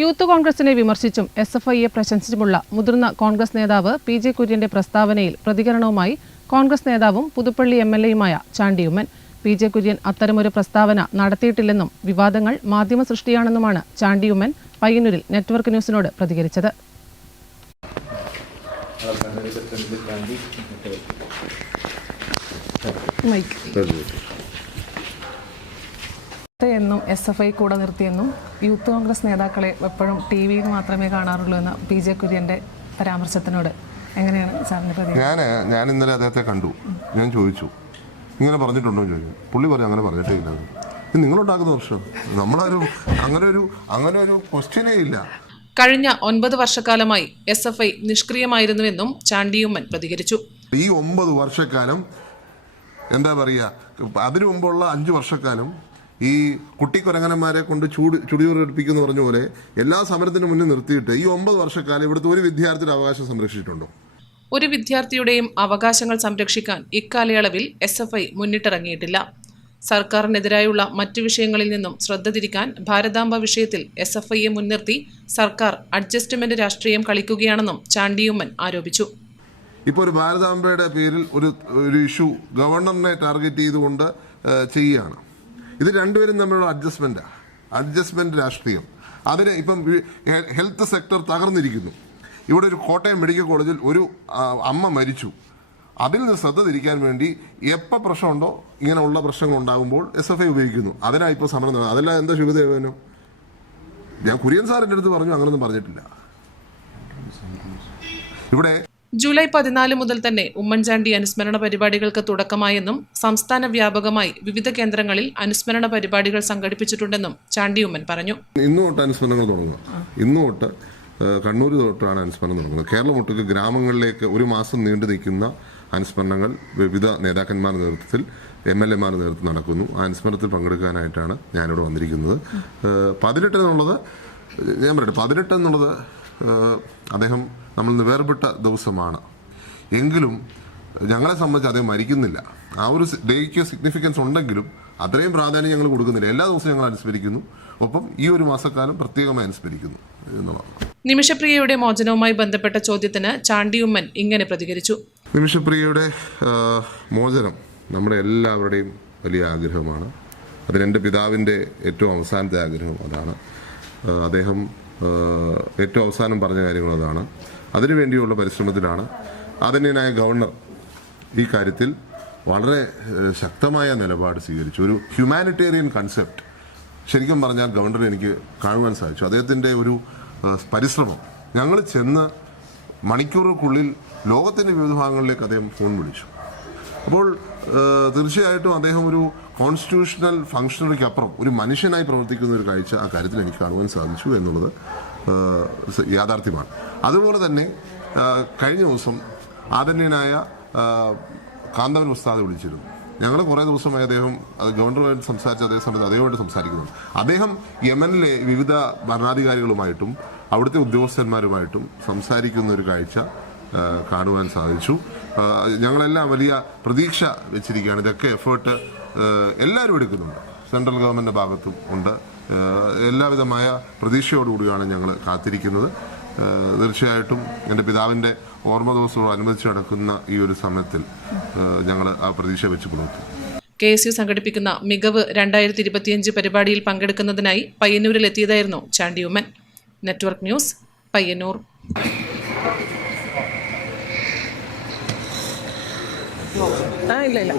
Youth കോൺഗ്രസിനെ വിമർശിച്ചും S F ഐയെ പ്രശംസിച്ചുമുള്ള മുതിർന്ന കോൺഗ്രസ് നേതാവ് പി ജെ കുര്യന്റെ പ്രസ്താവനയിൽ പ്രതികരണവുമായി കോൺഗ്രസ് നേതാവും പുതുപ്പള്ളി എം എൽ എയുമായ ചാണ്ടിയുമ്മൻ. പി ജെ കുര്യൻ അത്തരമൊരു പ്രസ്താവന നടത്തിയിട്ടില്ലെന്നും വിവാദങ്ങൾ മാധ്യമ സൃഷ്ടിയാണെന്നുമാണ് ചാണ്ടിയുമ്മൻ പയ്യന്നൂരിൽ നെറ്റ്വർക്ക് ന്യൂസിനോട് പ്രതികരിച്ചത്. എന്നും എസ് എഫ് ഐ കൂടെ നിർത്തിയെന്നും യൂത്ത് കോൺഗ്രസ് നേതാക്കളെ എപ്പോഴും ടി വിയിൽ മാത്രമേ കാണാറുള്ളൂ എന്ന പി ജെ കുര്യന്റെ പരാമർശത്തിനോട്. എങ്ങനെയാണ് സാറിന്റെ പ്രതി ഞാൻ ഞാൻ ഇന്നലെ അദ്ദേഹത്തെ കണ്ടു. ഞാൻ ചോദിച്ചു. ഇങ്ങനെ പറഞ്ഞിട്ടുണ്ടോ എന്ന് ചോദിച്ചു. പുള്ളി പറഞ്ഞു അങ്ങനെ പറഞ്ഞിട്ടേ ഇല്ല. ഇത് നിങ്ങളുണ്ടാക്കുന്ന പ്രശ്നം. നമ്മളൊരു അങ്ങനെ ഒരു അങ്ങനെ ഒരു ക്വസ്റ്റ്യനേ ഇല്ല. കഴിഞ്ഞ ഒൻപത് വർഷക്കാലമായി എസ് എഫ് ഐ നിഷ്ക്രിയമായിരുന്നുവെന്നും ചാണ്ടിയുമ്മൻ പ്രതികരിച്ചു. ഈ ഒമ്പത് വർഷക്കാലം എന്താ പറയുക അതിനു മുമ്പുള്ള അഞ്ച് വർഷക്കാലം ഈ കുട്ടി കുട്ടിക്കൊരങ്ങനന്മാരെ കൊണ്ട് ചൂട് ചുടിയുറപ്പിക്കുന്ന പറഞ്ഞ പോലെ എല്ലാ സമരത്തിനും മുന്നിൽ നിർത്തിയിട്ട് ഈ ഒമ്പത് വർഷക്കാലം ഇവിടുത്തെ ഒരു വിദ്യാർത്ഥിയുടെ അവകാശം സംരക്ഷിച്ചിട്ടുണ്ടോ? ഒരു വിദ്യാർത്ഥിയുടെയും അവകാശങ്ങൾ സംരക്ഷിക്കാൻ ഇക്കാലയളവിൽ എസ് എഫ് ഐ മുന്നിട്ടിറങ്ങിയിട്ടില്ല. സർക്കാരിനെതിരായുള്ള മറ്റു വിഷയങ്ങളിൽ നിന്നും ശ്രദ്ധ തിരിക്കാൻ ഭാരതാംബ വിഷയത്തിൽ എസ് എഫ് ഐയെ മുൻനിർത്തി സർക്കാർ അഡ്ജസ്റ്റ്മെന്റ് രാഷ്ട്രീയം കളിക്കുകയാണെന്നും ചാണ്ടിയുമ്മൻ ആരോപിച്ചു. ഇപ്പോൾ ഒരു ഭാരതാംബയുടെ പേരിൽ ഒരു ഒരു ഇഷ്യൂ ഗവർണറിനെ ടാർഗറ്റ് ചെയ്തുകൊണ്ട് ചെയ്യുകയാണ്. ഇത് രണ്ടുപേരും തമ്മിലുള്ള അഡ്ജസ്റ്റ്മെന്റാ അഡ്ജസ്റ്റ്മെന്റ് രാഷ്ട്രീയം. അതിന് ഇപ്പം ഹെൽത്ത് സെക്ടർ തകർന്നിരിക്കുന്നു. ഇവിടെ ഒരു കോട്ടയം മെഡിക്കൽ കോളേജിൽ ഒരു അമ്മ മരിച്ചു. അതിൽ നിന്ന് ശ്രദ്ധ തിരിക്കാൻ വേണ്ടി എപ്പോൾ പ്രശ്നമുണ്ടോ ഇങ്ങനെയുള്ള പ്രശ്നങ്ങൾ ഉണ്ടാകുമ്പോൾ എസ് എഫ് ഐ ഉപയോഗിക്കുന്നു. അതിനാ ഇപ്പോൾ സമരം. അതെല്ലാം എന്താ ശുഭദേവനും ഞാൻ കുര്യൻ സാറിന്റെ അടുത്ത് പറഞ്ഞു അങ്ങനൊന്നും പറഞ്ഞിട്ടില്ല. ഇവിടെ ജൂലൈ പതിനാല് മുതൽ തന്നെ ഉമ്മൻചാണ്ടി അനുസ്മരണ പരിപാടികൾക്ക് തുടക്കമായെന്നും സംസ്ഥാന വ്യാപകമായി വിവിധ കേന്ദ്രങ്ങളിൽ അനുസ്മരണ പരിപാടികൾ സംഘടിപ്പിച്ചിട്ടുണ്ടെന്നും ചാണ്ടി ഉമ്മൻ പറഞ്ഞു. ഇന്ന് തൊട്ട് അനുസ്മരണങ്ങൾ തുടങ്ങുക. ഇന്ന് തൊട്ട് കണ്ണൂർ തൊട്ടാണ് അനുസ്മരണം തുടങ്ങുന്നത്. കേരളം ഒട്ടുക്ക് ഗ്രാമങ്ങളിലേക്ക് ഒരു മാസം നീണ്ടു നിൽക്കുന്ന അനുസ്മരണങ്ങൾ വിവിധ നേതാക്കന്മാരുടെ നേതൃത്വത്തിൽ എം എൽ എമാരുടെ നേതൃത്വത്തിൽ നടക്കുന്നു. ആ അനുസ്മരണത്തിൽ പങ്കെടുക്കാനായിട്ടാണ് ഞാനിവിടെ വന്നിരിക്കുന്നത്. പതിനെട്ട് എന്നുള്ളത് ഞാൻ പറയട്ടെ പതിനെട്ട് എന്നുള്ളത് അദ്ദേഹം നമ്മൾ ഇന്ന് വേർപെട്ട ദിവസമാണ്. എങ്കിലും ഞങ്ങളെ സംബന്ധിച്ച് അദ്ദേഹം മരിക്കുന്നില്ല. ആ ഒരു ഡേക്ക് സിഗ്നിഫിക്കൻസ് ഉണ്ടെങ്കിലും അത്രയും പ്രാധാന്യം ഞങ്ങൾ കൊടുക്കുന്നില്ല. എല്ലാ ദിവസവും ഞങ്ങൾ അനുസ്മരിക്കുന്നു. ഒപ്പം ഈ ഒരു മാസക്കാലം പ്രത്യേകമായി അനുസ്മരിക്കുന്നു എന്നുള്ളതാണ്. നിമിഷപ്രിയയുടെ മോചനവുമായി ബന്ധപ്പെട്ട ചോദ്യത്തിന് ചാണ്ടിയുമ്മൻ ഇങ്ങനെ പ്രതികരിച്ചു. നിമിഷപ്രിയയുടെ മോചനം നമ്മുടെ എല്ലാവരുടെയും വലിയ ആഗ്രഹമാണ്. അതിന് എന്റെ പിതാവിന്റെ ഏറ്റവും അവസാനത്തെ ആഗ്രഹം അതാണ്. അദ്ദേഹം ഏറ്റവും അവസാനം പറഞ്ഞ കാര്യങ്ങൾ അതാണ് അതിനുവേണ്ടിയുള്ള പരിശ്രമത്തിലാണ് ആദരണീയനായ ഗവർണർ ഈ കാര്യത്തിൽ വളരെ ശക്തമായ നിലപാട് സ്വീകരിച്ചു. ഒരു ഹ്യൂമാനിറ്റേറിയൻ കൺസെപ്റ്റ് ശരിക്കും പറഞ്ഞാൽ ഗവർണർ എനിക്ക് കാണുവാൻ സാധിച്ചു. അദ്ദേഹത്തിന്റെ ഒരു പരിശ്രമം. ഞങ്ങൾ ചെന്ന് മണിക്കൂറുകൾക്കുള്ളിൽ ലോകത്തിന്റെ വിവിധ ഭാഗങ്ങളിലേക്ക് അദ്ദേഹം ഫോൺ വിളിച്ചു. അപ്പോൾ തീർച്ചയായിട്ടും അദ്ദേഹം ഒരു കോൺസ്റ്റിറ്റ്യൂഷണൽ ഫംഗ്ഷണറിക്കപ്പുറം ഒരു മനുഷ്യനായി പ്രവർത്തിക്കുന്ന ഒരു കാഴ്ച ആ കാര്യത്തിൽ എനിക്ക് കാണുവാൻ സാധിച്ചു എന്നുള്ളത് യാഥാർത്ഥ്യമാണ്. അതുപോലെ തന്നെ കഴിഞ്ഞ ദിവസം ആദരണീയനായ കാന്തവൻ ഉസ്താദ് വിളിച്ചിരുന്നു. ഞങ്ങൾ കുറേ ദിവസമായി അദ്ദേഹം അത് ഗവർണറുമായിട്ട് സംസാരിച്ച അതേ സമയത്ത് അദ്ദേഹമായിട്ട് സംസാരിക്കുന്നുണ്ട്. അദ്ദേഹം യമനിലെ വിവിധ ഭരണാധികാരികളുമായിട്ടും അവിടുത്തെ ഉദ്യോഗസ്ഥന്മാരുമായിട്ടും സംസാരിക്കുന്ന ഒരു കാഴ്ച കാണുവാൻ സാധിച്ചു. ഞങ്ങളെല്ലാം വലിയ പ്രതീക്ഷ വെച്ചിരിക്കുകയാണ്. ഇതൊക്കെ എഫേർട്ട് എല്ലാവരും എടുക്കുന്നുണ്ട്. സെൻട്രൽ ഗവൺമെന്റ് ഭാഗത്തും ഉണ്ട്. എല്ലാവിധമായ പ്രതീക്ഷയോടുകൂടിയാണ് ഞങ്ങൾ കാത്തിരിക്കുന്നത്. തീർച്ചയായിട്ടും എന്റെ പിതാവിന്റെ ഓർമ്മ ദിവസവും അനുബന്ധിച്ച് നടക്കുന്ന ഈ ഒരു സമയത്തിൽ ഞങ്ങൾ ആ പ്രതീക്ഷ വെച്ച് പുലർത്തും. കെ എസ് യു സംഘടിപ്പിക്കുന്ന മികവ് രണ്ടായിരത്തി ഇരുപത്തിയഞ്ച് പരിപാടിയിൽ പങ്കെടുക്കുന്നതിനായി പയ്യന്നൂരിൽ എത്തിയതായിരുന്നു ചാണ്ടിയുമ്മൻ നെറ്റ്വർക്ക് ന്യൂസ് പയ്യന്നൂർ. ആ ഇല്ല ഇല്ല.